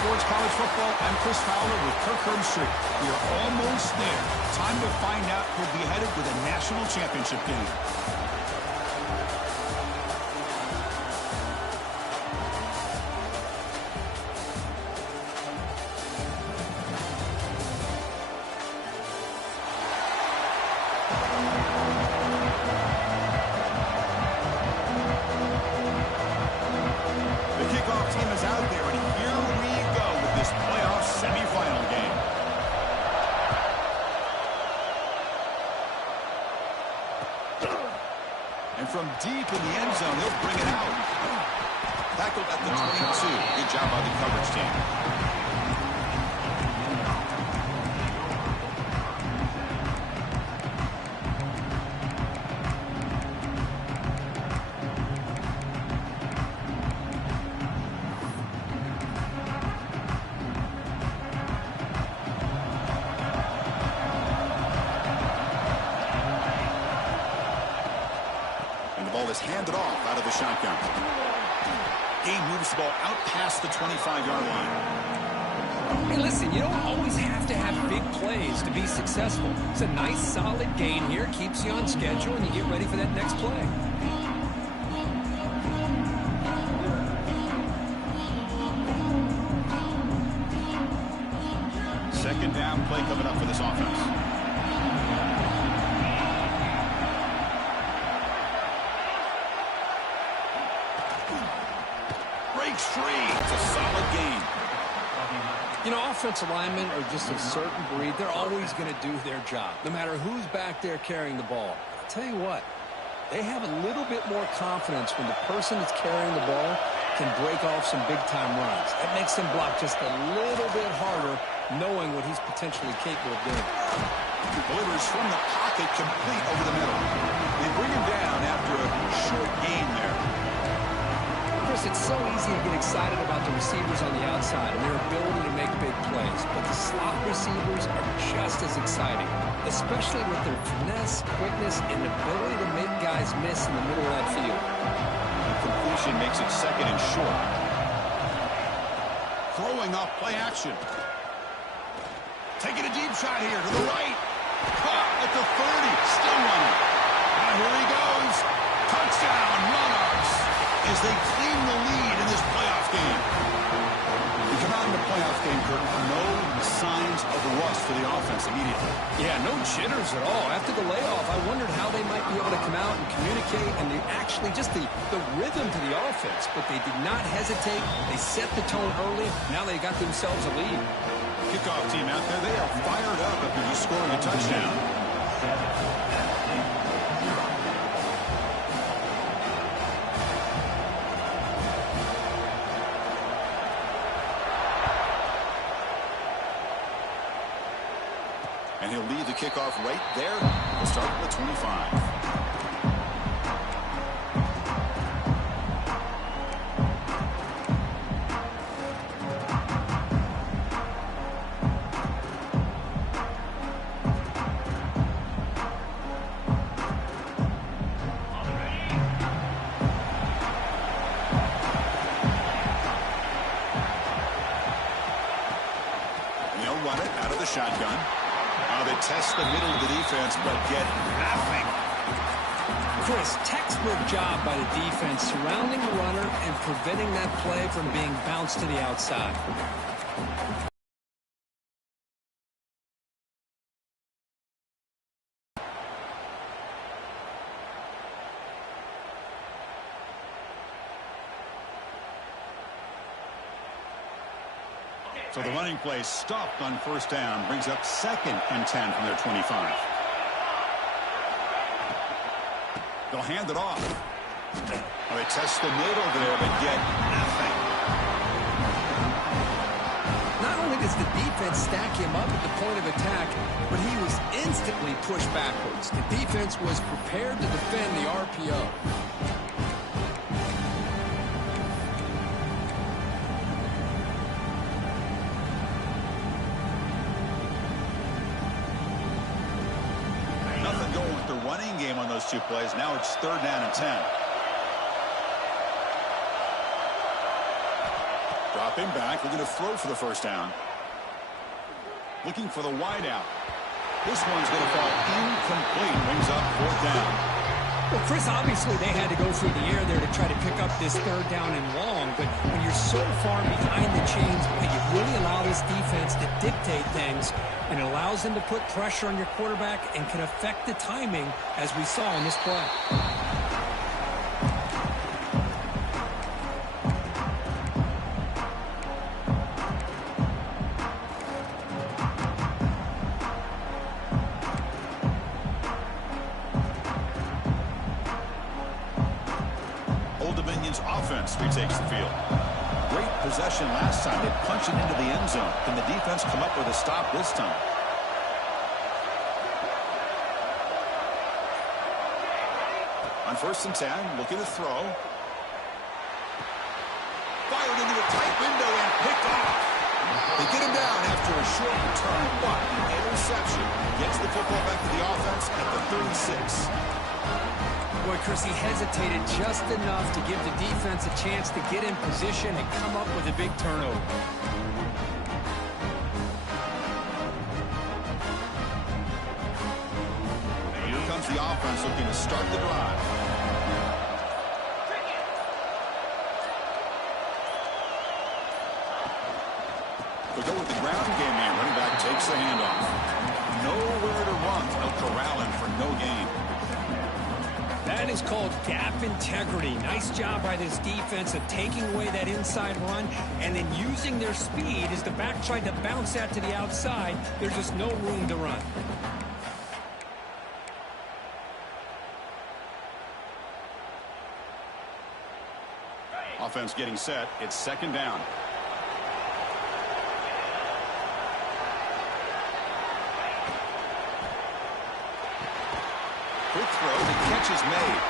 Sports College Football. I'm Chris Fowler with Kirk Herbstreit. We are almost there. Time to find out who'll be headed to the national championship game. From deep in the end zone, they'll bring it out. Tackled at the 22. Good job by the coverage team. Is handed off out of the shotgun. Game moves the ball out past the 25-yard line. Hey, listen, you don't always have to have big plays to be successful. It's a nice, solid gain here. Keeps you on schedule, and you get ready for that next play. Second down play coming up for this offense. Free. It's a solid game. You know, offensive linemen are just a certain breed. They're always going to do their job, no matter who's back there carrying the ball. I'll tell you what, they have a little bit more confidence when the person that's carrying the ball can break off some big-time runs. That makes him block just a little bit harder, knowing what he's potentially capable of doing. Delivers from the pocket, complete over the middle. They bring him down after a short gain there. Chris, it's so easy to get excited about the receivers on the outside and their ability to make big plays, but the slot receivers are just as exciting, especially with their finesse, quickness, and ability to make guys miss in the middle of that field. The completion makes it second and short. Throwing off play action. Taking a deep shot here to the right. Caught at the 30. Still running. Now here he goes. Touchdown, Monarchs, as they clean the lead in this playoff game. We come out in the playoff game, Kurt. No signs of rust for the offense immediately. Yeah, no jitters at all. After the layoff, I wondered how they might be able to come out and communicate and actually just the rhythm to the offense. But they did not hesitate. They set the tone early. Now they got themselves a lead. Kickoff team out there, they are fired up after just scoring a touchdown. And he'll lead the kickoff right there. We'll start at the 25. And they'll run it out of the shotgun. They test the middle of the defense, but get nothing. Chris, textbook job by the defense surrounding the runner and preventing that play from being bounced to the outside. So the running play stopped on first down, brings up 2nd and 10 from their 25. They'll hand it off. Well, they test the middle there, but get nothing. Not only does the defense stack him up at the point of attack, but he was instantly pushed backwards. The defense was prepared to defend the RPO. Running game on those two plays. Now it's 3rd down and 10. Dropping back, looking to throw for the first down. Looking for the wide out. This one's going to fall incomplete. Brings up fourth down. Well, Chris, obviously they had to go through the air there to try to pick up this third down and long, but when you're so far behind the chains, you really allow this defense to dictate things, and it allows them to put pressure on your quarterback and can affect the timing, as we saw in this play. Offense retakes the field. Great possession last time. They punch it into the end zone. Can the defense come up with a stop this time? On 1st and 10, looking to throw. Fired into a tight window and picked off. They get him down after a short return, but an interception gets the football back to the offense at the 36. Boy, Chris, he hesitated just enough to give the defense a chance to get in position and come up with a big turnover. And here comes the offense looking to start the drive. They'll go with the ground game here. Running back takes the handoff. Nowhere to run. They'll corral him for no gain. That is called gap integrity. Nice job by this defense of taking away that inside run and then using their speed as the back tried to bounce that to the outside. There's just no room to run. Offense getting set. It's 2nd down. Quick throw, the catch is made.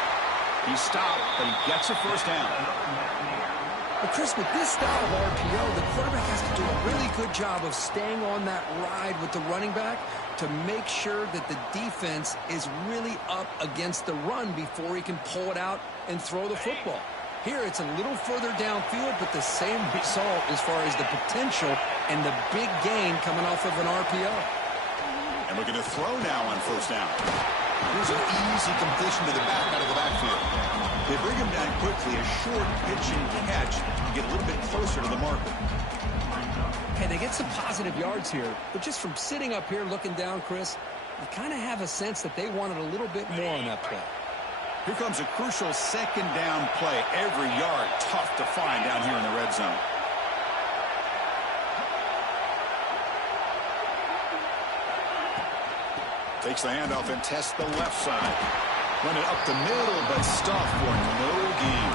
He stopped, but he gets a first down. But Chris, with this style of RPO, the quarterback has to do a really good job of staying on that ride with the running back to make sure that the defense is really up against the run before he can pull it out and throw the football. Here, it's a little further downfield, but the same result as far as the potential and the big gain coming off of an RPO. And we're going to throw now on 1st down. Here's an easy completion to the back out of the backfield. They bring him down quickly, a short pitch and catch to get a little bit closer to the marker. Okay, they get some positive yards here, but just from sitting up here looking down, Chris, you kind of have a sense that they wanted a little bit more on that play. Here comes a crucial 2nd down play. Every yard tough to find down here in the red zone. Takes the handoff and tests the left side. Run it up the middle, but stuffed for no gain.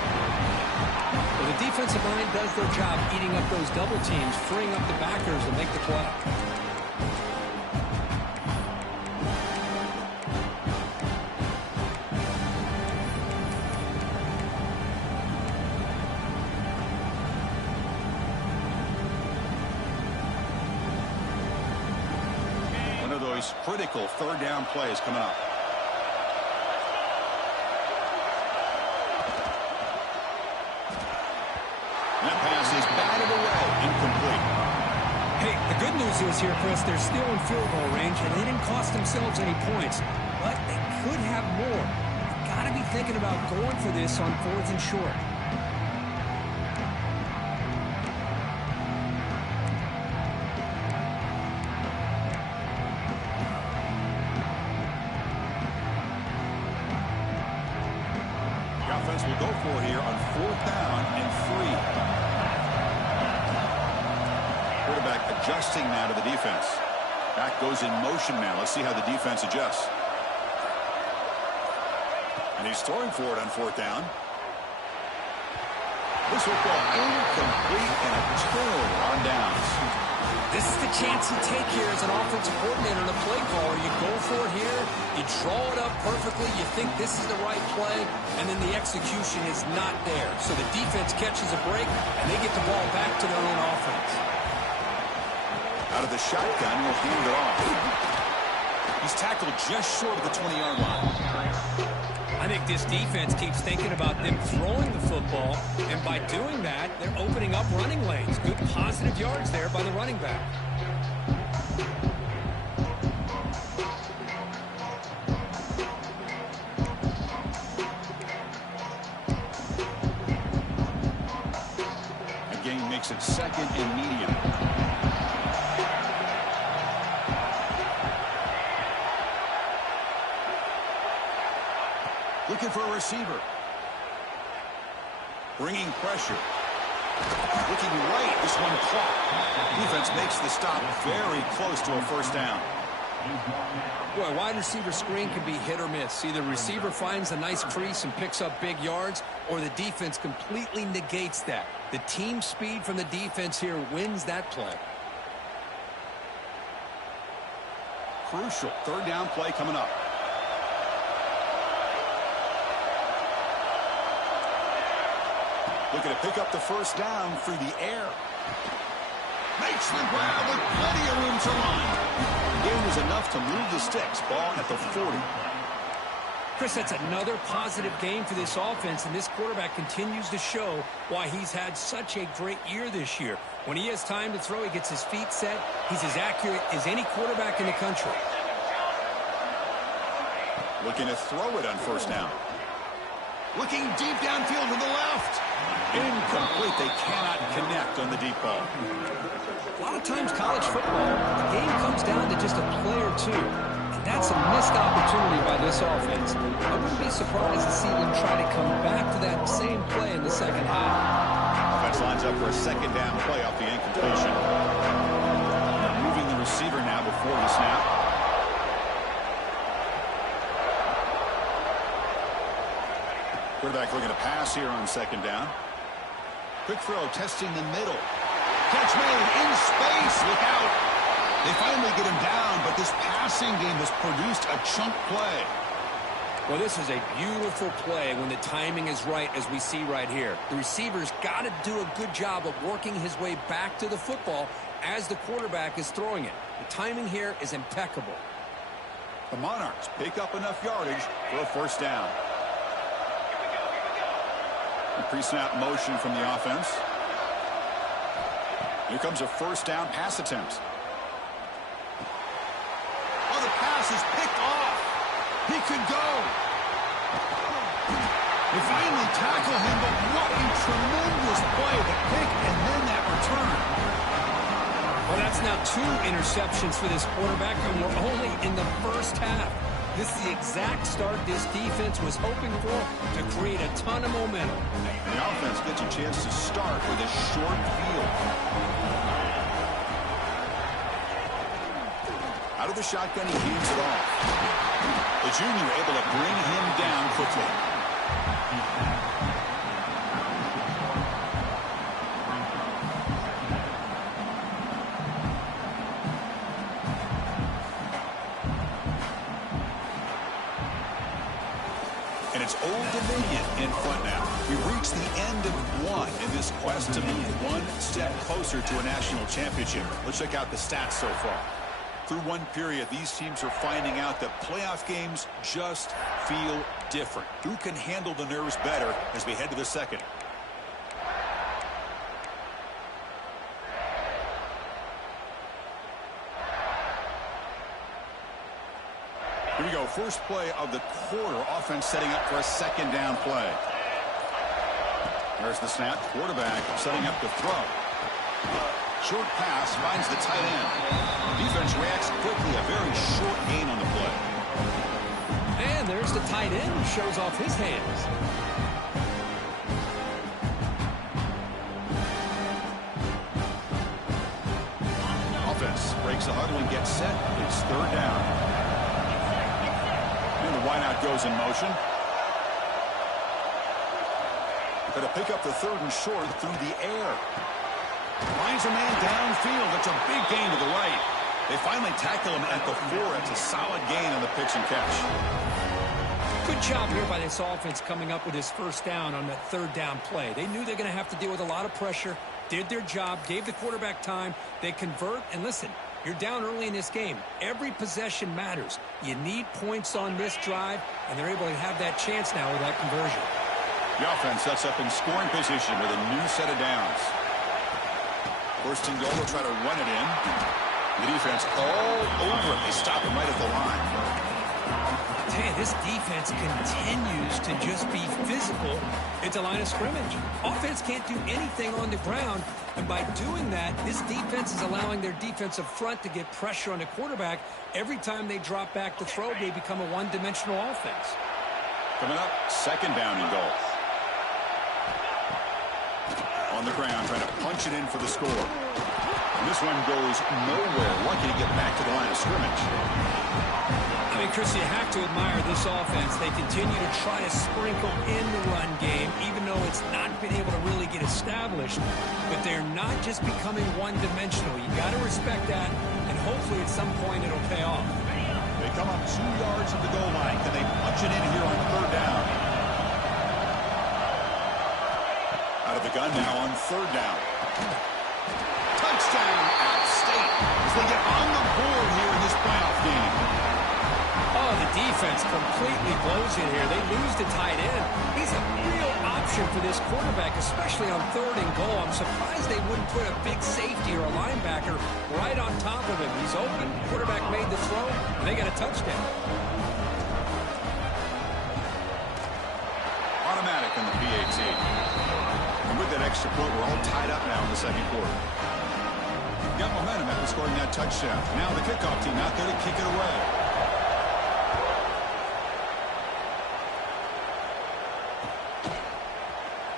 Well, the defensive line does their job eating up those double teams, freeing up the backers to make the play. Critical 3rd down plays coming up. That pass is batted away, incomplete. Hey, the good news is here, Chris, they're still in field goal range, and they didn't cost themselves any points, but they could have more. You've got to be thinking about going for this on 4th and short. Will go for it here on 4th down and 3. Quarterback adjusting now to the defense. Back goes in motion now. Let's see how the defense adjusts. And he's throwing for it on 4th down. This will fall incomplete and a turnover on downs. This is the chance you take here as an offensive coordinator and a play caller. You go for it here, you draw it up perfectly, you think this is the right play, and then the execution is not there. So the defense catches a break, and they get the ball back to their own offense. Out of the shotgun, will hand it off. He's tackled just short of the 20-yard line. I I think this defense keeps thinking about them throwing the football, and by doing that, they're opening up running lanes. Good positive yards there by the running back. The game makes it 2nd and medium. Looking for a receiver. Bringing pressure. Looking right. This one caught. Defense makes the stop very close to a first down. Boy, wide receiver screen can be hit or miss. Either receiver finds a nice crease and picks up big yards, or the defense completely negates that. The team speed from the defense here wins that play. Crucial 3rd down play coming up. Looking to pick up the first down through the air. Makes the grab with plenty of room to run. The gain was enough to move the sticks. Ball at the 40. Chris, that's another positive game for this offense, and this quarterback continues to show why he's had such a great year this year. When he has time to throw, he gets his feet set. He's as accurate as any quarterback in the country. Looking to throw it on first down. Looking deep downfield to the left. Incomplete. They cannot connect on the deep ball. A lot of times college football, the game comes down to just a play or two. And that's a missed opportunity by this offense. I wouldn't be surprised to see them try to come back to that same play in the second half. Offense lines up for a 2nd down play off the incompletion. They're moving the receiver now before the snap. Quarterback looking to pass here on 2nd down. Quick throw, testing the middle. Catch made in space. Look out. They finally get him down, but this passing game has produced a chunk play. Well, this is a beautiful play when the timing is right, as we see right here. The receiver's got to do a good job of working his way back to the football as the quarterback is throwing it. The timing here is impeccable. The Monarchs pick up enough yardage for a first down. Pre-snap motion from the offense. Here comes a first down pass attempt. Oh, the pass is picked off. He could go. They finally tackle him, but what a tremendous play. The pick and then that return. Well, that's now 2 interceptions for this quarterback, and we're only in the first half. This is the exact start this defense was hoping for to create a ton of momentum. The offense gets a chance to start with a short field. Out of the shotgun, he hands it off. The junior able to bring him down quickly. And it's Old Dominion in front now. We've reached the end of one in this quest to move one step closer to a national championship. Let's check out the stats so far. Through one period, these teams are finding out that playoff games just feel different. Who can handle the nerves better as we head to the second? Here we go. First play of the quarter. Offense setting up for a 2nd down play. There's the snap. Quarterback setting up the throw. Short pass finds the tight end. Defense reacts quickly. A very short gain on the play. And there's the tight end who shows off his hands. Offense breaks the huddle and gets set. It's 3rd down. And the wideout goes in motion. Going to pick up the 3rd and short through the air. Finds a man downfield. That's a big gain to the right. They finally tackle him at the 4. It's a solid gain on the pitch and catch. Good job here by this offense coming up with his first down on that 3rd down play. They knew they're going to have to deal with a lot of pressure, did their job, gave the quarterback time. They convert, and listen, You're down early in this game. Every possession matters. You need points on this drive, and they're able to have that chance now with that conversion. The offense sets up in scoring position with a new set of downs. First and goal, will try to run it in. The defense all over it. They stop him right at the line. Hey, this defense continues to just be physical at the line of scrimmage. Offense can't do anything on the ground, and by doing that, this defense is allowing their defensive front to get pressure on the quarterback. Every time they drop back to throw, they become a one-dimensional offense. Coming up, second down and goal. On the ground, trying to punch it in for the score. And this one goes nowhere. Lucky to get back to the line of scrimmage. I mean, Chris, you have to admire this offense. They continue to try to sprinkle in the run game, even though it's not been able to really get established. But they're not just becoming one-dimensional. You got to respect that, and hopefully at some point it'll pay off. They come up 2 yards at the goal line. Can they punch it in here on third down? Out of the gun now on third down. Touchdown, App State, as they get on the board here in this playoff game. Oh, the defense completely blows it here. They lose the tight end. He's a real option for this quarterback, especially on third and goal. I'm surprised they wouldn't put a big safety or a linebacker right on top of him. He's open. Quarterback made the throw, and they got a touchdown. Automatic in the PAT. And with that extra point, we're all tied up now in the second quarter. Got momentum after scoring that touchdown. Now the kickoff team out there to kick it away.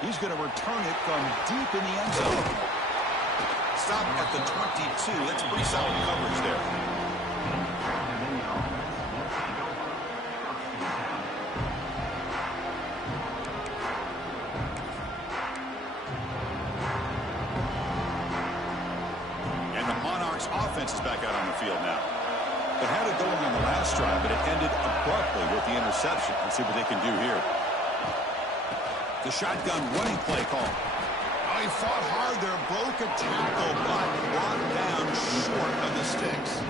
He's going to return it from deep in the end zone. Stop at the 22. That's pretty solid coverage there. And the Monarchs offense is back out on the field now. They had it going on the last drive, but it ended abruptly with the interception. Let's see what they can do here. The shotgun running play call. Oh, he fought hard there, broke a tackle, but brought down short of the sticks.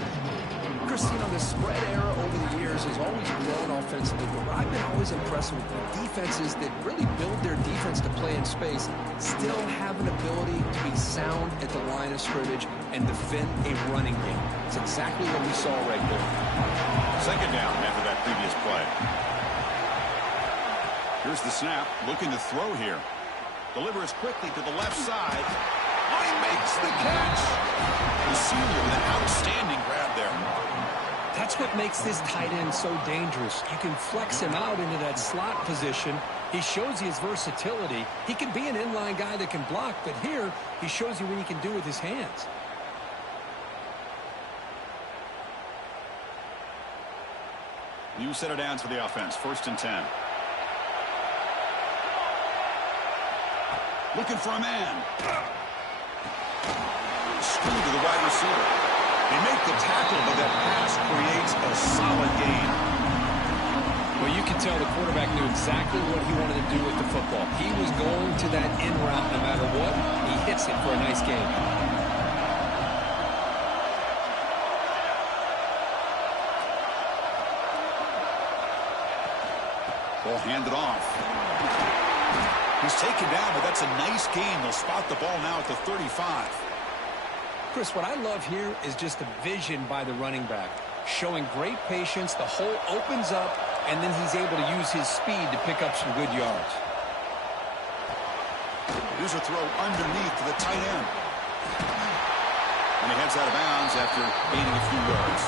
Chris, you know, the spread era over the years has always grown offensively, but I've been always impressed with defenses that really build their defense to play in space, still have an ability to be sound at the line of scrimmage and defend a running game. It's exactly what we saw right there. Second down after that previous play. Here's the snap, looking to throw here. Delivers quickly to the left side. Oh, he makes the catch. The senior with an outstanding grab there. That's what makes this tight end so dangerous. You can flex him out into that slot position. He shows you his versatility. He can be an inline guy that can block, but here he shows you what he can do with his hands. New set of downs for the offense. 1st and 10. Looking for a man. Screwed to the wide receiver. They make the tackle, but that pass creates a solid gain. Well, you can tell the quarterback knew exactly what he wanted to do with the football. He was going to that in route no matter what. He hits it for a nice gain. Ball handed off. He's taken down, but that's a nice gain. They'll spot the ball now at the 35. Chris, what I love here is just the vision by the running back. Showing great patience, the hole opens up, and then he's able to use his speed to pick up some good yards. Here's a throw underneath to the tight end. And he heads out of bounds after gaining a few yards.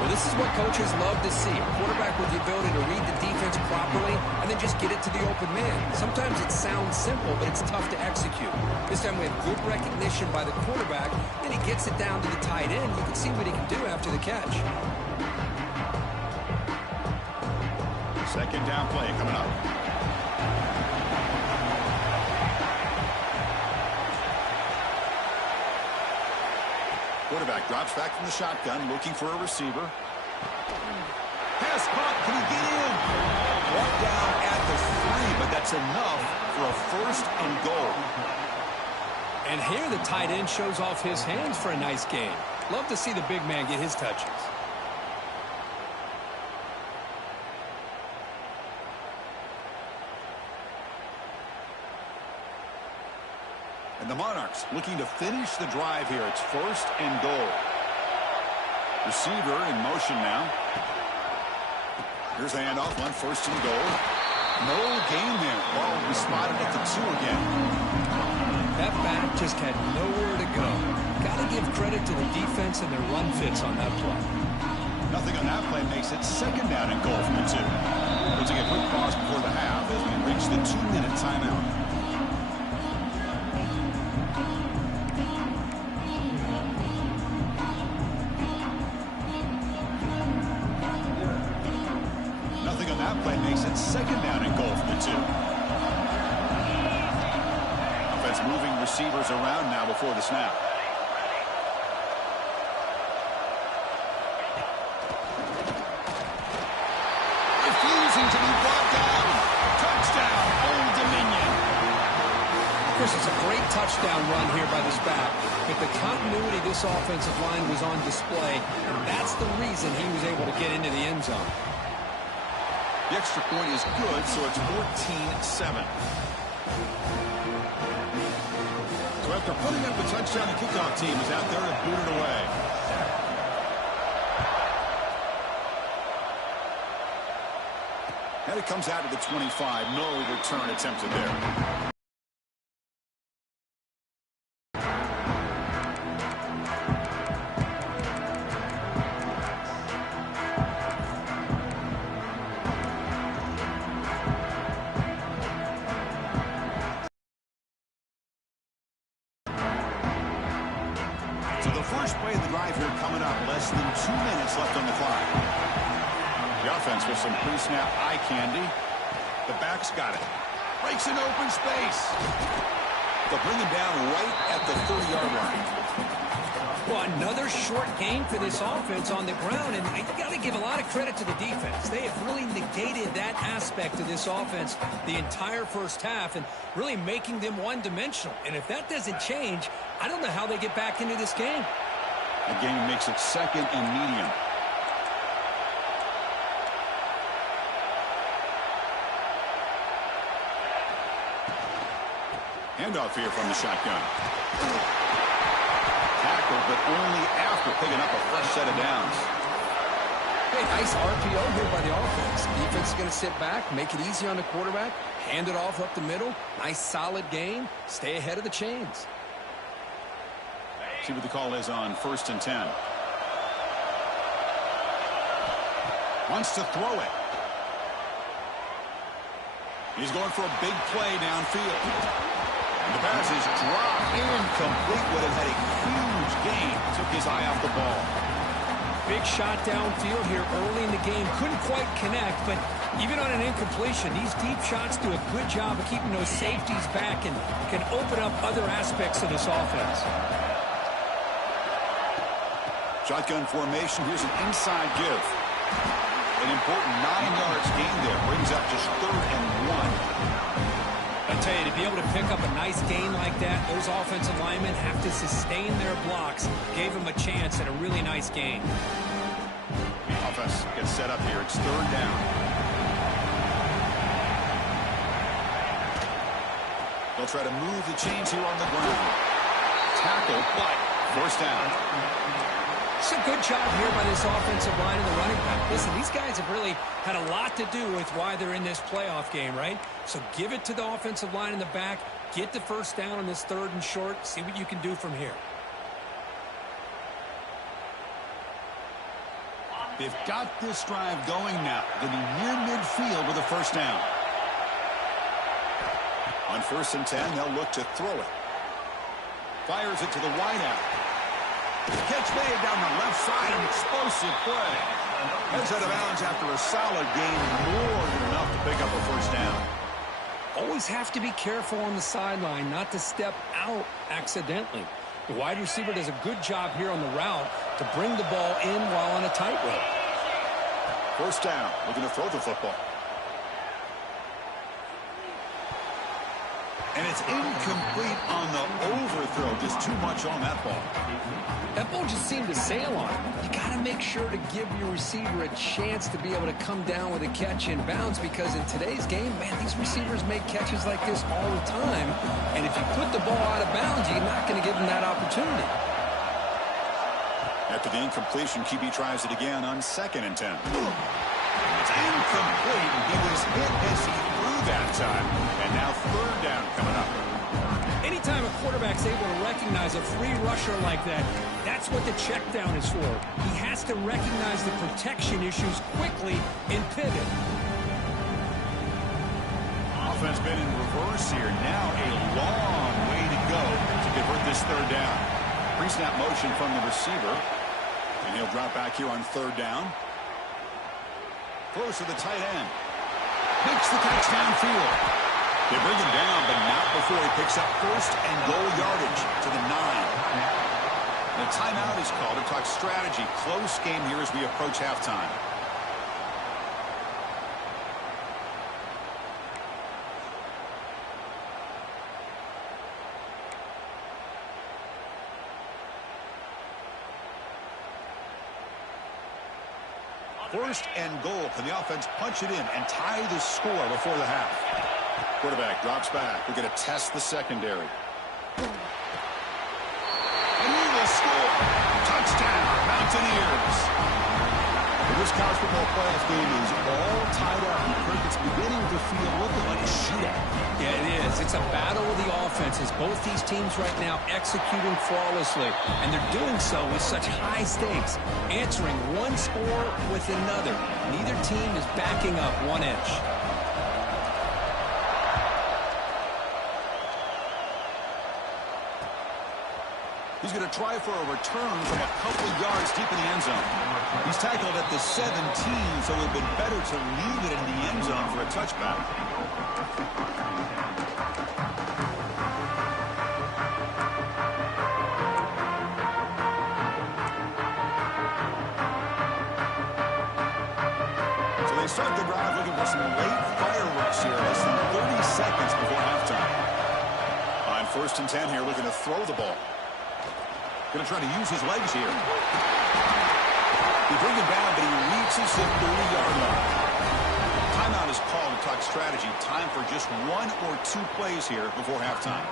Well, this is what coaches love to see. A quarterback with the ability to read the defense properly and then just get it to the open man. Sometimes it sounds simple, but it's tough to execute. This time we have good recognition by the quarterback, and he gets it down to the tight end. You can see what he can do after the catch. Second down play coming up. Quarterback drops back from the shotgun, looking for a receiver. Pass caught. Can he get in? Brought down at the 3, but that's enough for a 1st and goal. And here the tight end shows off his hands for a nice gain. Love to see the big man get his touches. And the Monarchs looking to finish the drive here. It's 1st and goal. Receiver in motion now. Here's the handoff on 1st and goal. No gain there. Ball will be spotted at the 2 again. That back just had nowhere to go. Got to give credit to the defense and their run fits on that play. Nothing on that play makes it 2nd down and goal from the 2. We'll take a quick pause before the half as we reach the 2-minute timeout. Play makes it 2nd down and goal for the 2. Offense moving receivers around now before the snap. Refusing to be brought down. Touchdown, Old Dominion. Of course, it's a great touchdown run here by this back. But the continuity of this offensive line was on display, and that's the reason he was able to get into the end zone. The extra point is good, so it's 14-7. So after putting up a touchdown, the kickoff team is out there to boot it away. And it comes out to the 25. No return attempted there. First play of the drive here coming up. Less than 2 minutes left on the clock. The offense with some pre-snap eye candy. The back's got it. Breaks an open space. They'll bring him down right at the 30-yard line. Well, another short game for this offense on the ground, and you got to give a lot of credit to the defense. They have really negated that aspect of this offense the entire first half and really making them one-dimensional. And if that doesn't change, I don't know how they get back into this game. The game makes it 2nd and medium. Handoff here from the shotgun. Tackle, but only after picking up a fresh set of downs. Hey, nice RPO here by the offense. Defense is going to sit back, make it easy on the quarterback, hand it off up the middle. Nice, solid game. Stay ahead of the chains. See what the call is on 1st and 10. Wants to throw it. He's going for a big play downfield. And the pass is dropped incomplete. Would have had a huge gain. Took his eye off the ball. Big shot downfield here early in the game. Couldn't quite connect, but even on an incompletion, these deep shots do a good job of keeping those safeties back and can open up other aspects of this offense. Shotgun formation. Here's an inside give. An important 9 yards gain there. Brings up just 3rd and 1. I tell you, to be able to pick up a nice gain like that, those offensive linemen have to sustain their blocks. Gave them a chance at a really nice gain. Offense gets set up here. It's 3rd down. They'll try to move the chains here on the ground. Tackle, but 1st down. It's a good job here by this offensive line and the running back. Listen, these guys have really had a lot to do with why they're in this playoff game, right? So give it to the offensive line in the back. Get the 1st down on this 3rd and short. See what you can do from here. They've got this drive going now. They'll be near midfield with a 1st down. On 1st and 10, they'll look to throw it. Fires it to the wideout. Catch made down the left side, an explosive play. Heads out of bounds after a solid gain, more than enough to pick up a 1st down. Always have to be careful on the sideline not to step out accidentally. The wide receiver does a good job here on the route to bring the ball in while on a tightrope. 1st down, looking to throw the football. And it's incomplete on the overthrow. Just too much on that ball. That ball just seemed to sail on him. You got to make sure to give your receiver a chance to be able to come down with a catch in bounds, because in today's game, man, these receivers make catches like this all the time. And if you put the ball out of bounds, you're not going to give them that opportunity. After the incompletion, QB tries it again on 2nd and 10. It's incomplete. He was hit as he threw that time. And now 3rd down coming up. Anytime a quarterback's able to recognize a free rusher like that, that's what the check down is for. He has to recognize the protection issues quickly and pivot. Offense been in reverse here. Now a long way to go to convert this 3rd down. Pre-snap motion from the receiver. And he'll drop back here on 3rd down. Close to the tight end. Makes the catch downfield. They bring him down, but not before he picks up 1st and goal yardage to the 9. The timeout is called to talk strategy. Close game here as we approach halftime. First and goal. Can the offense punch it in and tie the score before the half? Quarterback drops back. We're going to test the secondary. And he will score. Touchdown, Mountaineers. This college football playoff game is all tied up. It's beginning to feel like a shootout. Yeah, it is. It's a battle of the offenses. Both these teams right now executing flawlessly, and they're doing so with such high stakes, answering one score with another. Neither team is backing up 1 inch. He's going to try for a return from a couple of yards deep in the end zone. He's tackled at the 17, so it would have been better to leave it in the end zone for a touchback. So they start the drive looking for some late fireworks here. Less than 30 seconds before halftime. On 1st and 10 here, looking to throw the ball. Going to try to use his legs here. They bring him down, but he reaches the 30-yard line. Timeout is called to talk strategy. Time for just 1 or 2 plays here before halftime.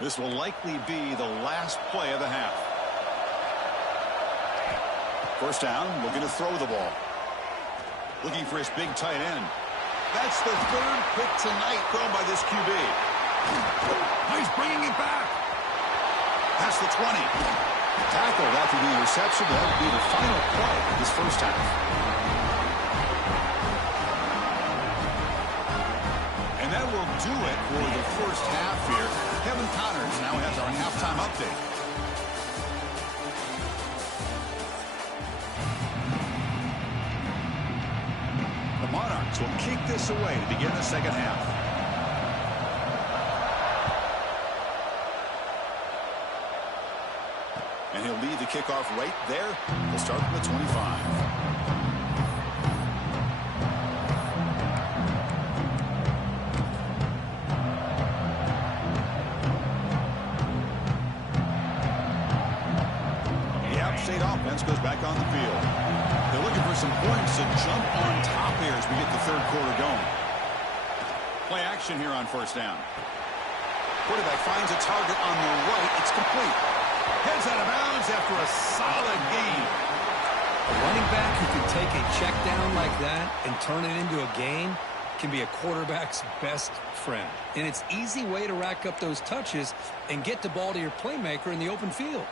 This will likely be the last play of the half. 1st down, looking to throw the ball. Looking for his big tight end. That's the 3rd pick tonight thrown by this QB. He's bringing it back. That's the 20. Tackled after the interception. That would be the final play of this 1st half. And that will do it for the 1st half here. Kevin Connors now has our halftime update. Monarchs will kick this away to begin the 2nd half. And he'll lead the kickoff right there. We'll start from the 25. The App State offense goes back on the field. They're looking for some points to jump on top here as we get the 3rd quarter going. Play action here on 1st down. Quarterback finds a target on the right. It's complete. Heads out of bounds after a solid gain. A running back who can take a check down like that and turn it into a gain can be a quarterback's best friend. And it's an easy way to rack up those touches and get the ball to your playmaker in the open field.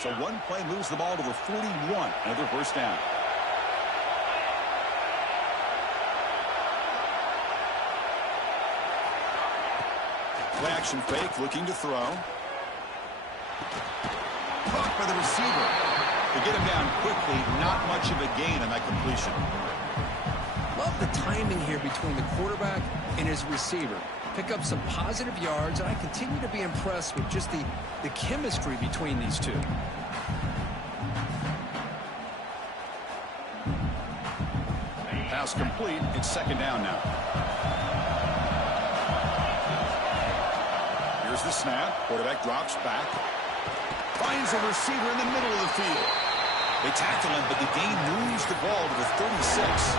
So 1 play moves the ball to the 41. Another 1st down. Play action fake, looking to throw. Caught by the receiver. They get him down quickly. Not much of a gain on that completion. Love the timing here between the quarterback and his receiver. pick up some positive yards, and I continue to be impressed with just the chemistry between these two. Pass complete. It's second down now. Here's the snap. Quarterback drops back. Finds a receiver in the middle of the field. They tackle him, but the gain moves the ball to the 36.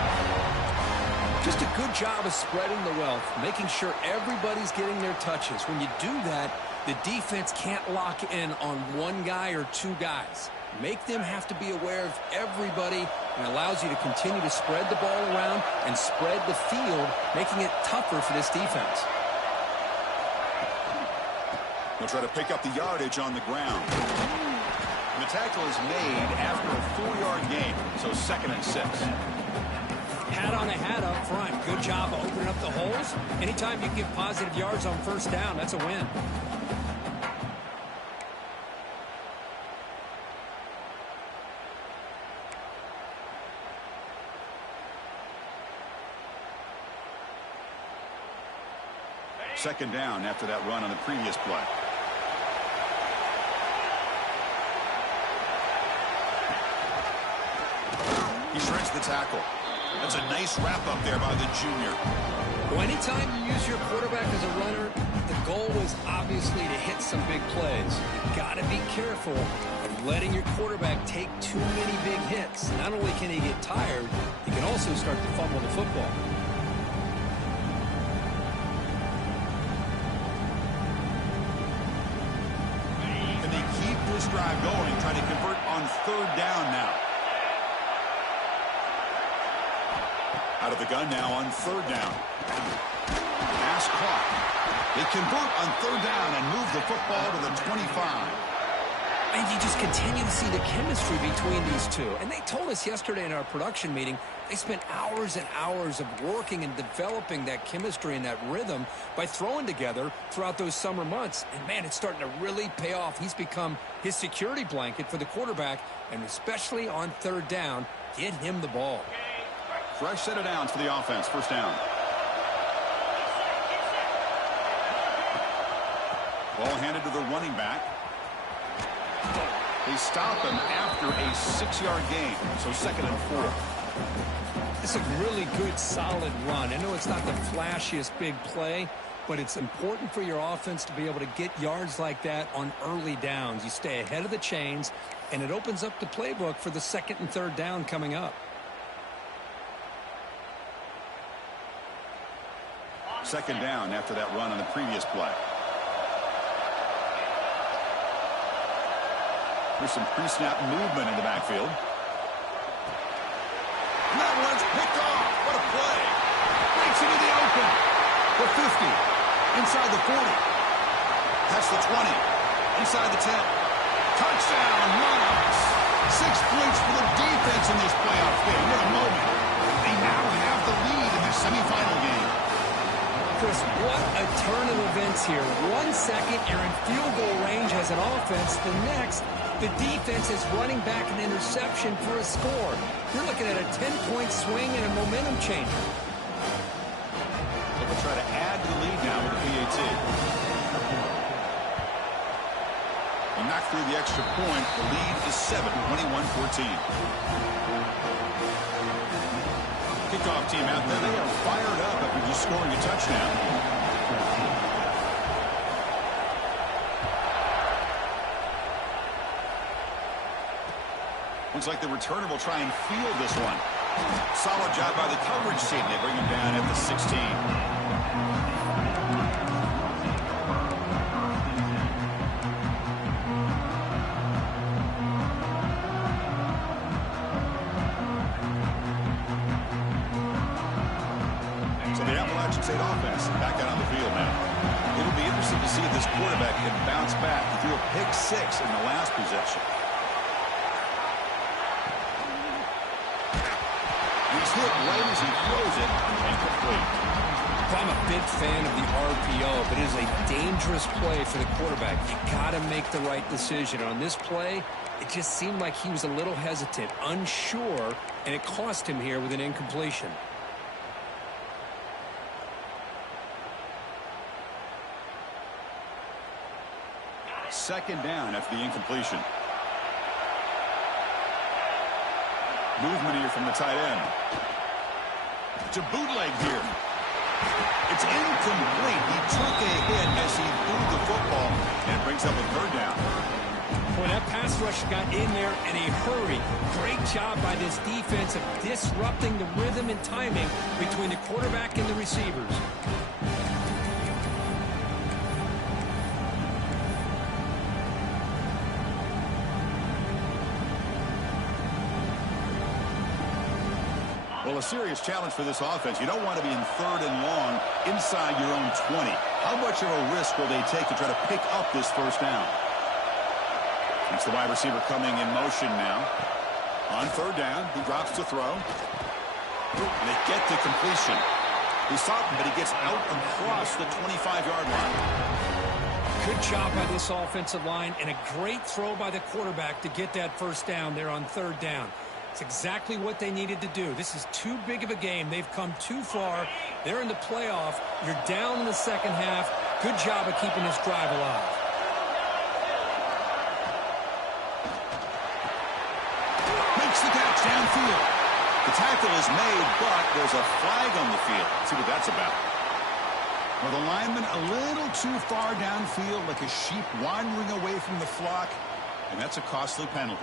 Just a good job of spreading the wealth, making sure everybody's getting their touches. When you do that, the defense can't lock in on one guy or two guys. Make them have to be aware of everybody, and allows you to continue to spread the ball around and spread the field, making it tougher for this defense. They'll try to pick up the yardage on the ground. And the tackle is made after a 4-yard gain, so 2nd and 6. Hat on a hat up front. Good job of opening up the holes. Anytime you get positive yards on first down, that's a win. Second down after that run on the previous play. He shreds the tackle. That's a nice wrap up there by the junior. Well, anytime you use your quarterback as a runner, the goal is obviously to hit some big plays. You got to be careful of letting your quarterback take too many big hits. Not only can he get tired, he can also start to fumble the football. Can they keep this drive going, trying to convert on third down now? Out of the gun now on third down. Pass caught. They convert on third down and move the football to the 25. And you just continue to see the chemistry between these two. And they told us yesterday in our production meeting, they spent hours and hours of working and developing that chemistry and that rhythm by throwing together throughout those summer months. And, man, it's starting to really pay off. He's become his security blanket for the quarterback, and especially on third down, get him the ball. Fresh set of downs for the offense. First down. Ball handed to the running back. They stop him after a 6-yard gain, so 2nd and 4. It's a really good, solid run. I know it's not the flashiest big play, but it's important for your offense to be able to get yards like that on early downs. You stay ahead of the chains, and it opens up the playbook for the 2nd and 3rd down coming up. Second down after that run on the previous play. There's some pre-snap movement in the backfield. And that one's picked off. What a play. Breaks into the open. The 50. Inside the 40. That's the 20. Inside the 10. Touchdown, Monarchs. 6 points for the defense in this playoff game. What a moment. They now have the lead in this semifinal game. Chris, what a turn of events here. 1 second, you're in field goal range as an offense. The next, the defense is running back an interception for a score. You're looking at a 10-point swing and a momentum changer. They'll try to add to the lead now with the PAT. They knock through the extra point. The lead is 7, 21-14. Kickoff team out there, they are fired up after just scoring a touchdown. Looks like the returner will try and field this one. Solid job by the coverage team. They bring him down at the 16. State offense back out on the field now. It'll be interesting to see if this quarterback can bounce back. He threw a pick 6 in the last possession. He's hit right as he throws it, incomplete. I'm a big fan of the RPO, but it is a dangerous play for the quarterback. You got to make the right decision. On this play, it just seemed like he was a little hesitant, unsure, and it cost him here with an incompletion. second down after the incompletion. Movement here from the tight end. It's a bootleg here. It's incomplete. He took a hit as he threw the football and brings up a third down. Boy, that pass rush got in there in a hurry. Great job by this defense of disrupting the rhythm and timing between the quarterback and the receivers. Well, a serious challenge for this offense. You don't want to be in third and long inside your own 20. How much of a risk will they take to try to pick up this first down? It's the wide receiver coming in motion now. On third down, he drops to throw. And they get the completion. He stopped him, but he gets out across the 25-yard line. Good job by this offensive line and a great throw by the quarterback to get that first down there on third down. It's exactly what they needed to do. This is too big of a game. They've come too far. They're in the playoff. You're down in the second half. Good job of keeping this drive alive. Makes the catch downfield. The tackle is made, but there's a flag on the field. Let's see what that's about. Well, the lineman a little too far downfield, like a sheep wandering away from the flock, and that's a costly penalty.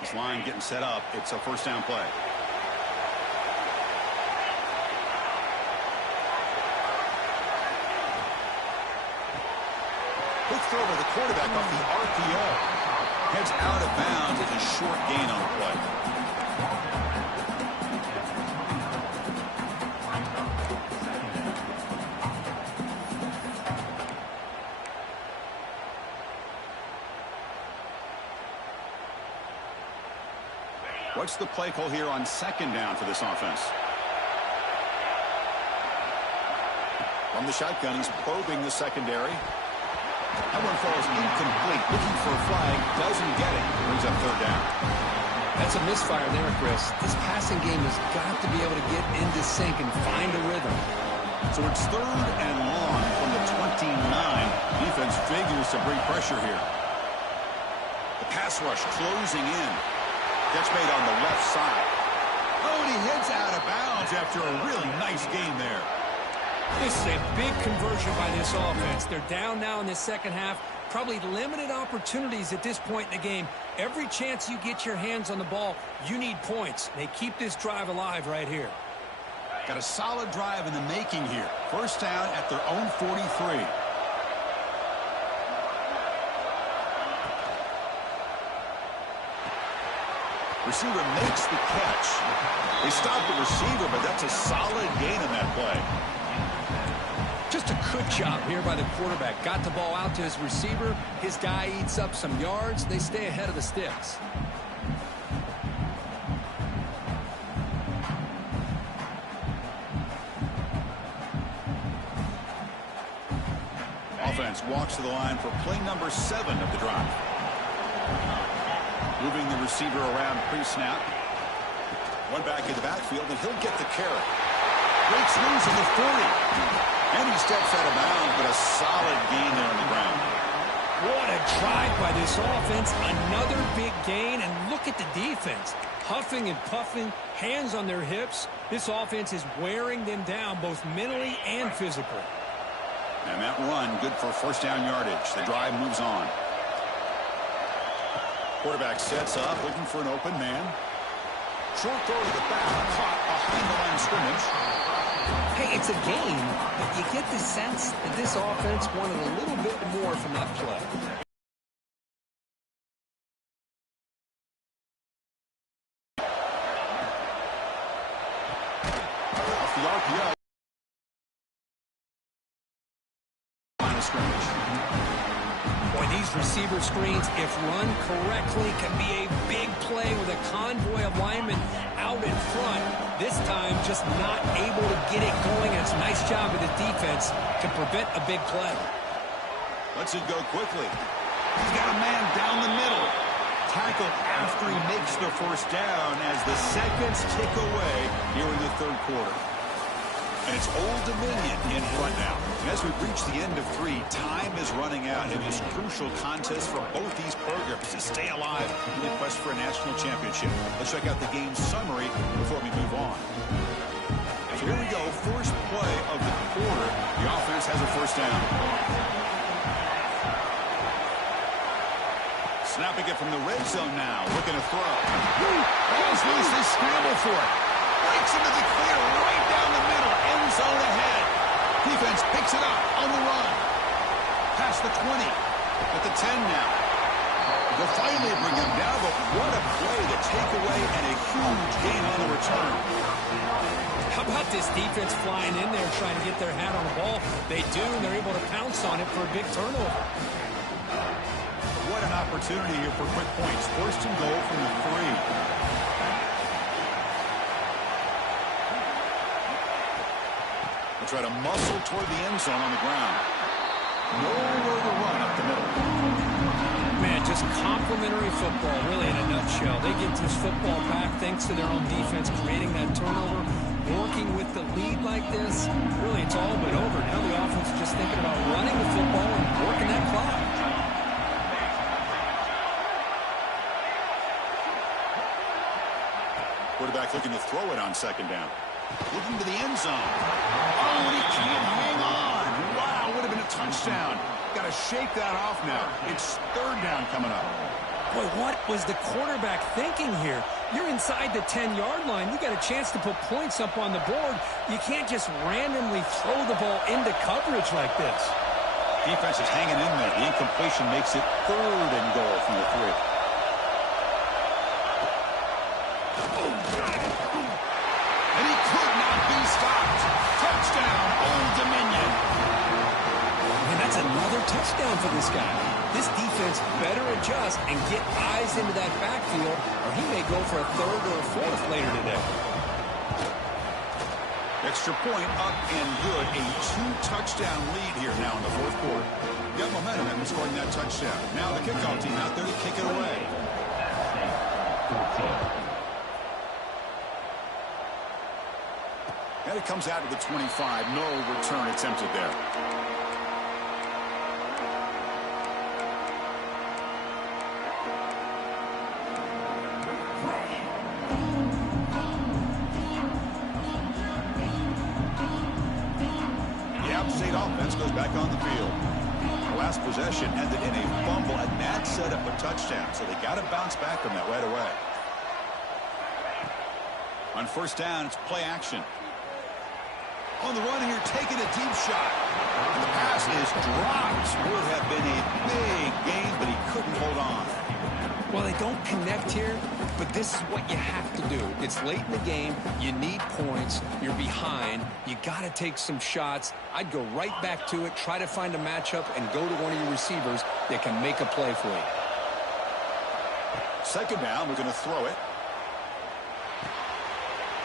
This line getting set up. It's a first down play. Quick throw by the quarterback off the RPO. Heads out of bounds. It's a short gain on the play. What's the play call here on second down for this offense? From the shotgun, he's probing the secondary. That one falls incomplete. Looking for a flag, doesn't get it. Brings up third down. That's a misfire there, Chris. This passing game has got to be able to get into sync and find a rhythm. So it's third and long from the 29. Defense figures to bring pressure here. The pass rush closing in. That's made on the left side. Oh, and he heads out of bounds after a really nice gain there. This is a big conversion by this offense. They're down now in the second half. Probably limited opportunities at this point in the game. Every chance you get your hands on the ball, you need points. They keep this drive alive right here. Got a solid drive in the making here. First down at their own 43. Receiver makes the catch. They stop the receiver, but that's a solid gain in that play. Just a good job here by the quarterback. Got the ball out to his receiver. His guy eats up some yards. They stay ahead of the sticks. Offense walks to the line for play number 7 of the drive. Moving the receiver around pre-snap. One back in the backfield, and he'll get the carry. Breaks loose in the 40. And he steps out of bounds, but a solid gain there on the ground. What a drive by this offense. Another big gain, and look at the defense. Huffing and puffing, hands on their hips. This offense is wearing them down both mentally and physically. And that run, good for first down yardage. The drive moves on. Quarterback sets up, looking for an open man. Short throw to the back, caught behind the line of scrimmage. Hey, it's a game, but you get the sense that this offense wanted a little bit more from that play. Off the RPO. Line of scrimmage. Boy, these receiver screens, if run correctly, can be a big play with a convoy of linemen out in front. This time, just not able to get it going. It's a nice job of the defense to prevent a big play. Lets it go quickly. He's got a man down the middle. Tackled after he makes the first down as the seconds tick away here in the third quarter. And it's Old Dominion in front now. And as we reach the end of 3, time is running out in this crucial contest for both these programs to stay alive in the quest for a national championship. Let's check out the game summary before we move on. So here we go, first play of the quarter. The offense has a first down. Snapping it from the red zone now, looking to throw. Ball's loose, they scramble for it. Breaks into the clear, right down the middle, end zone ahead. Defense picks it up on the run. Past the 20, at the 10 now. They'll finally bring him down, but what a play, the takeaway, and a huge gain on the return. How about this defense flying in there trying to get their hat on the ball? They do, and they're able to pounce on it for a big turnover. What an opportunity here for quick points. First and goal from the 3. They'll try to muscle toward the end zone on the ground. Nowhere to run up the middle. Man, just complimentary football, really in a nutshell. They get this football back thanks to their own defense, creating that turnover, working with the lead like this. Really, it's all but over. Now the offense is just thinking about running the football and working that clock. Quarterback looking to throw it on second down. Looking to the end zone. Oh, and he can't hang on. Wow, would have been a touchdown. Got to shake that off now. It's third down coming up. Boy, what was the quarterback thinking here? You're inside the 10-yard line. You got a chance to put points up on the board. You can't just randomly throw the ball into coverage like this. Defense is hanging in there. The incompletion makes it third and goal from the 3. And he could not be stopped. Touchdown, Old Dominion. And that's another touchdown for this guy. This defense better adjust and get eyes into that backfield, or he may go for a third or a fourth later today. Extra point up and good. A 2-touchdown lead here now in the fourth quarter. Got momentum after scoring that touchdown. Now the kickoff team out there to kick it away. And it comes out to the 25. No return attempted there. The App State offense goes back on the field. The last possession ended in a fumble, and that set up a touchdown. So they got to bounce back from that right away. On first down, it's play action. On the run here, taking a deep shot. And the pass is dropped. Would have been a big gain, but he couldn't hold on. Well, they don't connect here, but this is what you have to do. It's late in the game. You need points. You're behind. You got to take some shots. I'd go right back to it, try to find a matchup, and go to one of your receivers that can make a play for you. Second down, we're going to throw it.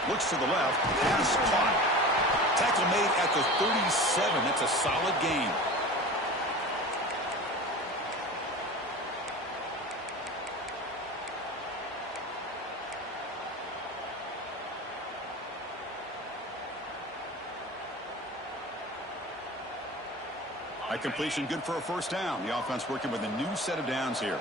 Looks to the left. Pass caught. Tackle made at the 37. That's a solid gain. By completion, good for a first down. The offense working with a new set of downs here.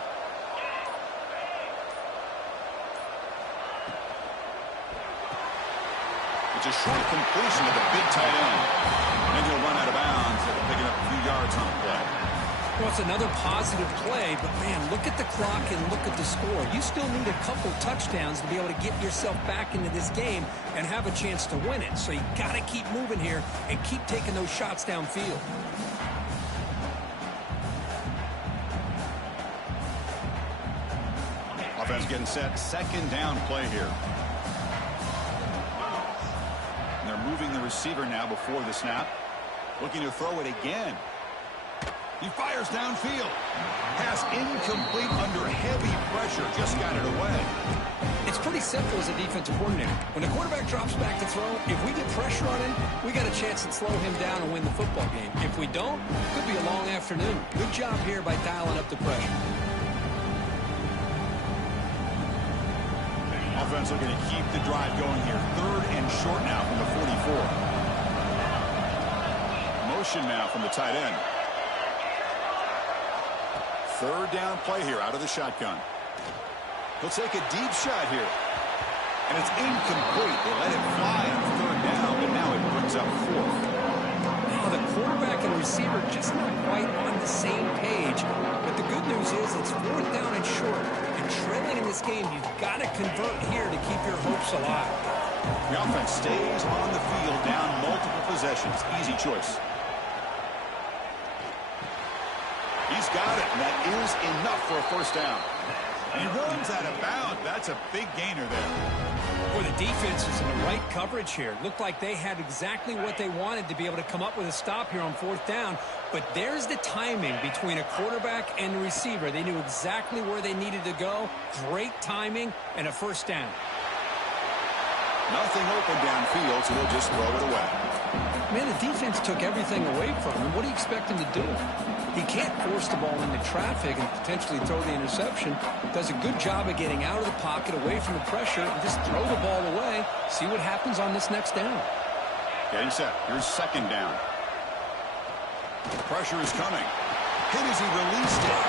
It's a short completion to the big tight end. And he'll run out of bounds, picking up a few yards on the play. Well, it's another positive play, but, man, look at the clock and look at the score. You still need a couple touchdowns to be able to get yourself back into this game and have a chance to win it. So you got to keep moving here and keep taking those shots downfield. Offense getting set. Second down play here. And they're moving the receiver now before the snap. Looking to throw it again. He fires downfield. Pass incomplete under heavy pressure. Just got it away. It's pretty simple as a defensive coordinator. When the quarterback drops back to throw, if we get pressure on him, we got a chance to slow him down and win the football game. If we don't, it could be a long afternoon. Good job here by dialing up the pressure. Offense looking to keep the drive going here. Third and short now from the 44. motion now from the tight end. Third down play here out of the shotgun. He'll take a deep shot here. And it's incomplete. They let it fly on third down, but now it brings up fourth. Now the quarterback and receiver just not quite on the same page. But the good news is it's fourth down and short. And trailing in this game, you've got to convert here to keep your hopes alive. The offense stays on the field, down multiple possessions. Easy choice. He's got it, and that is enough for a first down. He runs out of bounds. That's a big gainer there. Boy, the defense is in the right coverage here. Looked like they had exactly what they wanted to be able to come up with a stop here on fourth down. But there's the timing between a quarterback and the receiver. They knew exactly where they needed to go. Great timing and a first down. Nothing open downfield, so they'll just throw it away. Man, the defense took everything away from him. What do you expect him to do? He can't force the ball into traffic and potentially throw the interception. Does a good job of getting out of the pocket, away from the pressure, and just throw the ball away. See what happens on this next down. Getting set. Here's second down. Pressure is coming. Hit as he released it.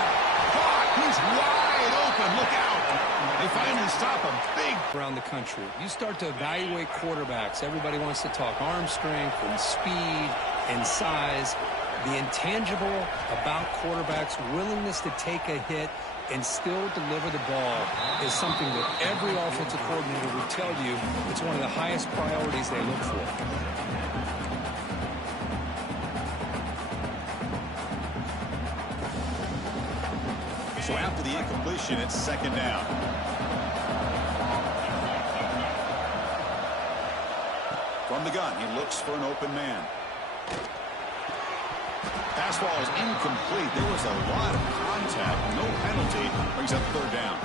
Caught. He's wide open. Look out. They finally stop him. Big. Around the country, you start to evaluate quarterbacks. Everybody wants to talk arm strength and speed and size. The intangible about quarterbacks' willingness to take a hit and still deliver the ball is something that every offensive coordinator would tell you it's one of the highest priorities they look for. So after the incompletion, it's second down. From the gun, he looks for an open man. Pass ball is incomplete. There was a lot of contact. No penalty. Brings up third down.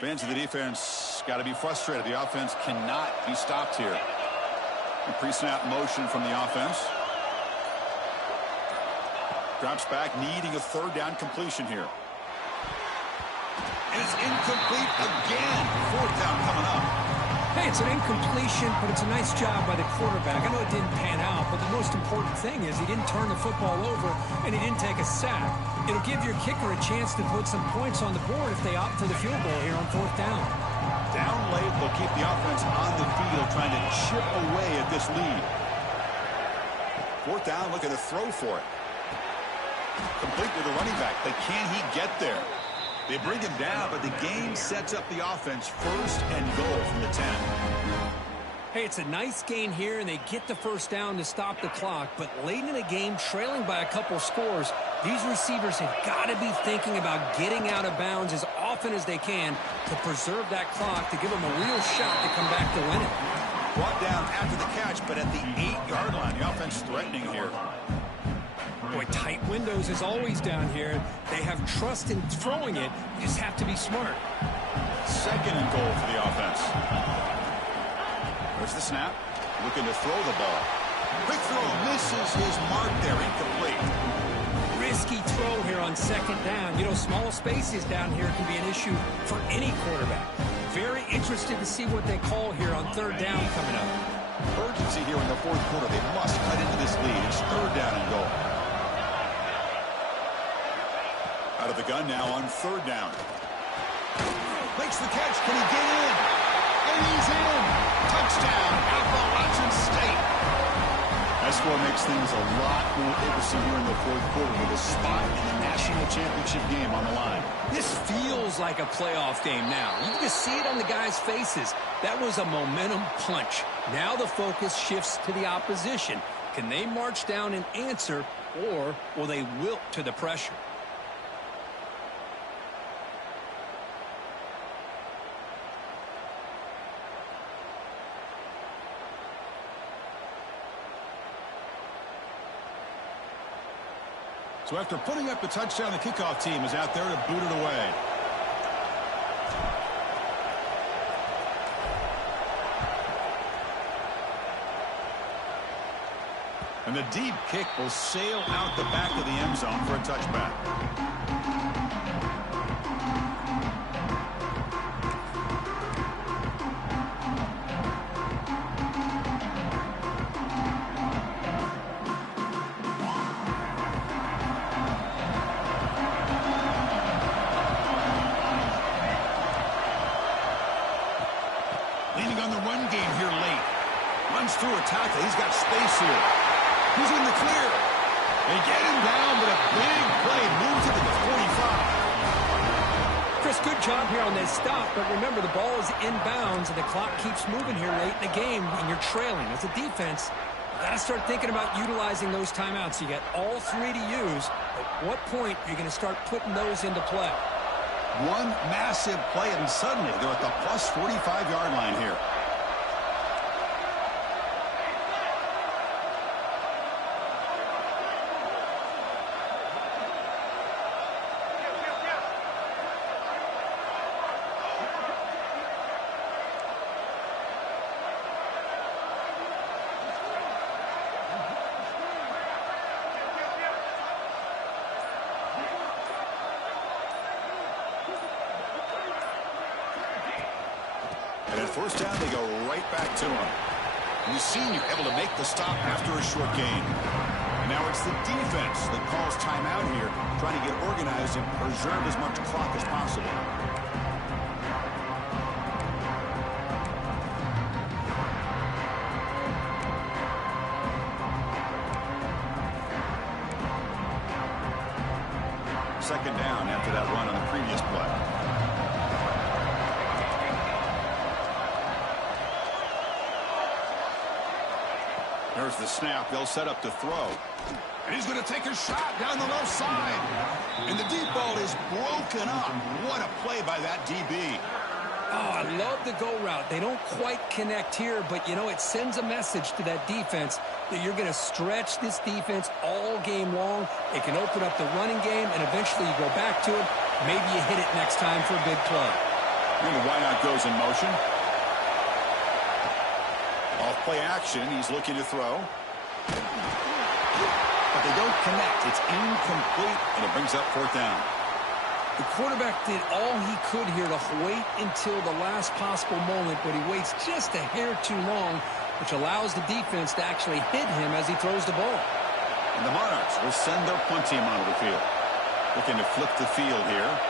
Fans of the defense got to be frustrated. The offense cannot be stopped here. A pre-snap motion from the offense. Drops back, needing a third down completion here. And it's incomplete again. Fourth down coming up. Hey, it's an incompletion, but it's a nice job by the quarterback. I know it didn't pan out, but the most important thing is he didn't turn the football over and he didn't take a sack. It'll give your kicker a chance to put some points on the board if they opt for the field goal here on fourth down. Down late, they'll keep the offense on the field trying to chip away at this lead. Fourth down, looking to throw for it. Complete with the running back, but can he get there? They bring him down, but the game sets up the offense first and goal from the 10. Hey, it's a nice gain here, and they get the first down to stop the clock. But late in the game, trailing by a couple scores, these receivers have got to be thinking about getting out of bounds as often as they can to preserve that clock, to give them a real shot to come back to win it. Brought down after the catch, but at the 8-yard line, the offense threatening here. Boy, tight windows is always down here. They have trust in throwing it. You just have to be smart. Second and goal for the offense. There's the snap. Looking to throw the ball. Quick throw. Misses his mark there. Incomplete. Risky throw here on second down. You know, small spaces down here can be an issue for any quarterback. Very interested to see what they call here on third down coming up. urgency here in the fourth quarter. They must cut into this lead. It's third down and goal. Out of the gun now on third down. Makes the catch. Can he get in? And he's in. Touchdown, Appalachian State. That score makes things a lot more interesting here in the fourth quarter with a spot in the national championship game on the line. This feels like a playoff game now. You can just see it on the guys' faces. That was a momentum punch. Now the focus shifts to the opposition. Can they march down and answer, or will they wilt to the pressure? So after putting up the touchdown, the kickoff team is out there to boot it away. And the deep kick will sail out the back of the end zone for a touchback. Leaning on the run game here late. Runs through a tackle. He's got space here. He's in the clear. They get him down, but a big play moves it to the 45. Chris, good job here on this stop, but remember the ball is inbounds and the clock keeps moving here late in the game and you're trailing. As a defense, you got to start thinking about utilizing those timeouts. You got all three to use. At what point are you going to start putting those into play? One massive play, and suddenly they're at the plus 45-yard line here. And at first down, they go right back to him. And the senior able to make the stop after a short gain. And now it's the defense that calls timeout here, trying to get organized and preserve as much clock as possible. Second down after that run on the previous play. There's the snap. They'll set up to throw. And he's going to take a shot down the left side. And the deep ball is broken up. What a play by that DB. Oh, I love the go route. They don't quite connect here, but, you know, it sends a message to that defense that you're going to stretch this defense all game long. It can open up the running game, and eventually you go back to it. Maybe you hit it next time for a big play. And the wideout goes in motion. Off play action. He's looking to throw. But they don't connect. It's incomplete, and it brings up fourth down. The quarterback did all he could here to wait until the last possible moment, but he waits just a hair too long, which allows the defense to actually hit him as he throws the ball. And the Monarchs will send their punt team onto the field. Looking to flip the field here.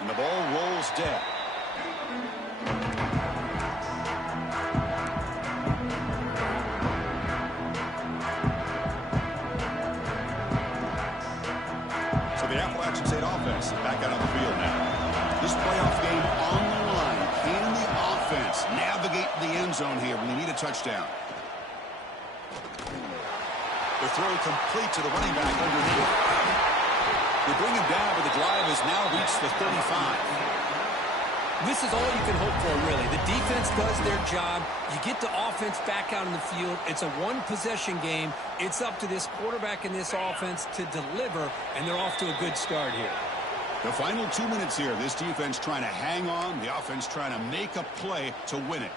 And the ball rolls dead. So the Appalachian State offense back out on the field now. This playoff game on the line. Can the offense navigate the end zone here when they need a touchdown? The throw complete to the running back underneath. They bring him down, but the drive has now reached the 35. This is all you can hope for, really. The defense does their job. You get the offense back out in the field. It's a one-possession game. It's up to this quarterback and this offense to deliver, and they're off to a good start here. The final 2 minutes here. This defense trying to hang on. The offense trying to make a play to win it.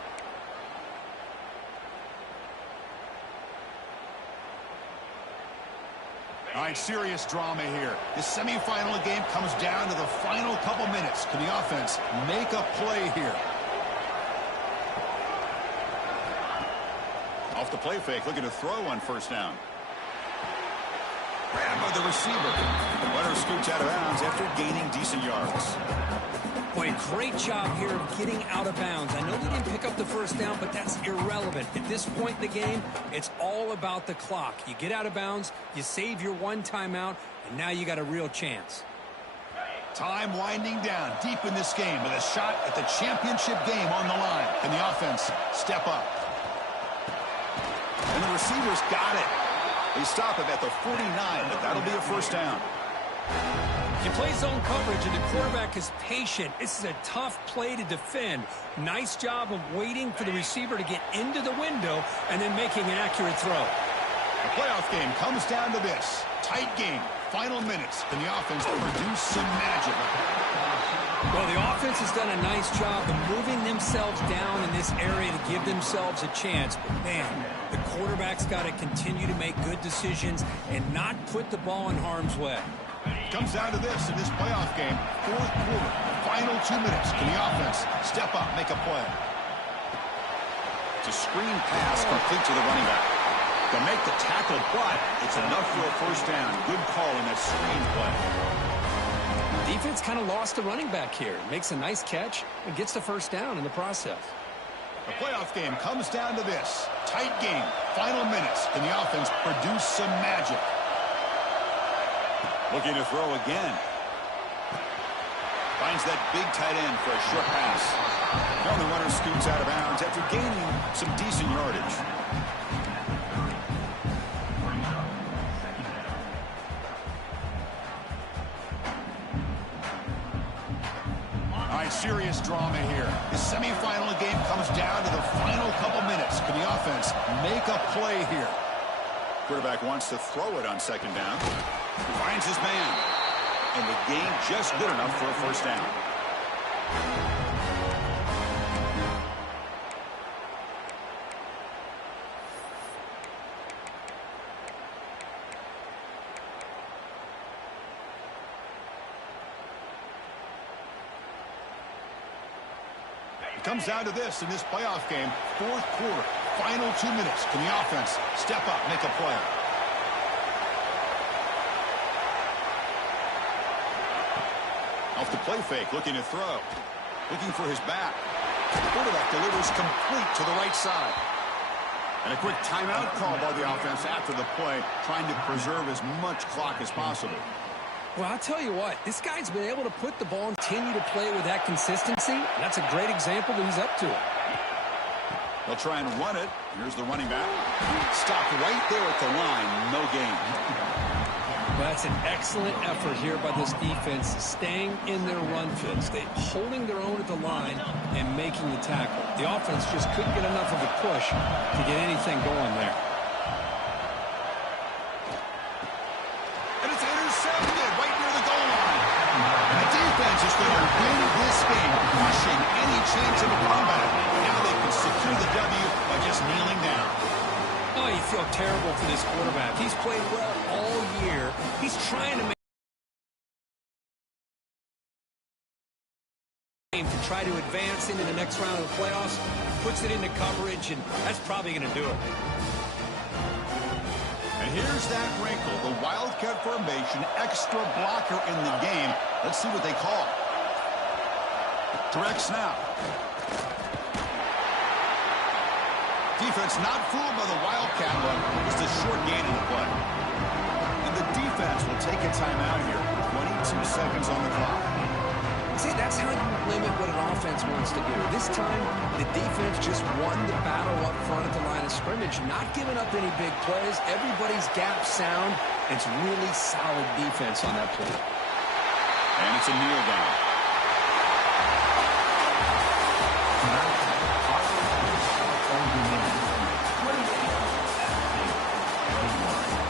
All right, serious drama here. The semifinal game comes down to the final couple minutes. Can the offense make a play here? Off the play fake, looking to throw on first down. Grabbed by the receiver. The runner scoots out of bounds after gaining decent yards. Boy, great job here of getting out of bounds. I know they didn't pick up the first down, but that's irrelevant. At this point in the game, it's all about the clock. You get out of bounds, you save your one timeout, and now you got a real chance. Time winding down deep in this game with a shot at the championship game on the line. Can the offense step up? And the receivers got it. They stop him at the 49, but that'll be a first down. You play zone coverage and the quarterback is patient. This is a tough play to defend. Nice job of waiting for the receiver to get into the window and then making an accurate throw. The playoff game comes down to this. Tight game. Final minutes. Can the offense produce some magic? Well, the offense has done a nice job of moving themselves down in this area to give themselves a chance. But, man, the quarterback's got to continue to make good decisions and not put the ball in harm's way. Comes down to this in this playoff game. Fourth quarter, final 2 minutes. Can the offense step up, make a play? It's a screen pass complete to the running back. To make the tackle, but it's enough for a first down. Good call in that screen play. Defense kind of lost the running back here. Makes a nice catch and gets the first down in the process. The playoff game comes down to this. Tight game, final minutes. Can the offense produce some magic? Looking to throw again. Finds that big tight end for a short pass. Now the runner scoots out of bounds after gaining some decent yardage. All right, serious drama here. The semifinal game comes down to the final couple minutes. Can the offense make a play here? Quarterback wants to throw it on second down. Finds his man. And the gain just good enough for a first down. It comes down to this in this playoff game. Fourth quarter, final 2 minutes. Can the offense step up, make a play? Off the play fake, looking to throw. Looking for his back. The quarterback delivers complete to the right side. And a quick timeout call by the offense after the play, trying to preserve as much clock as possible. Well, I'll tell you what, this guy's been able to put the ball and continue to play with that consistency. That's a great example that he's up to it. They'll try and run it. Here's the running back. Stopped right there at the line. No gain. Well, that's an excellent effort here by this defense, staying in their run fits. They holding their own at the line and making the tackle. The offense just couldn't get enough of a push to get anything going there. And it's intercepted right near the goal line. And the defense is going to win this game, crushing any chance of a comeback. Now they can secure the W by just kneeling down. Oh, you feel terrible for this quarterback. He's played well all year. He's trying to make to try to advance into the next round of the playoffs. Puts it into coverage, and that's probably going to do it. And here's that wrinkle, the Wildcat formation, extra blocker in the game. Let's see what they call. Direct snap. Defense not fooled by the Wildcat run. Just a short gain in the play. And the defense will take a timeout here. 22 seconds on the clock. See, that's how you limit what an offense wants to do. This time, the defense just won the battle up front at the line of scrimmage, not giving up any big plays. Everybody's gap sound. It's really solid defense on that play. And it's a kneel down.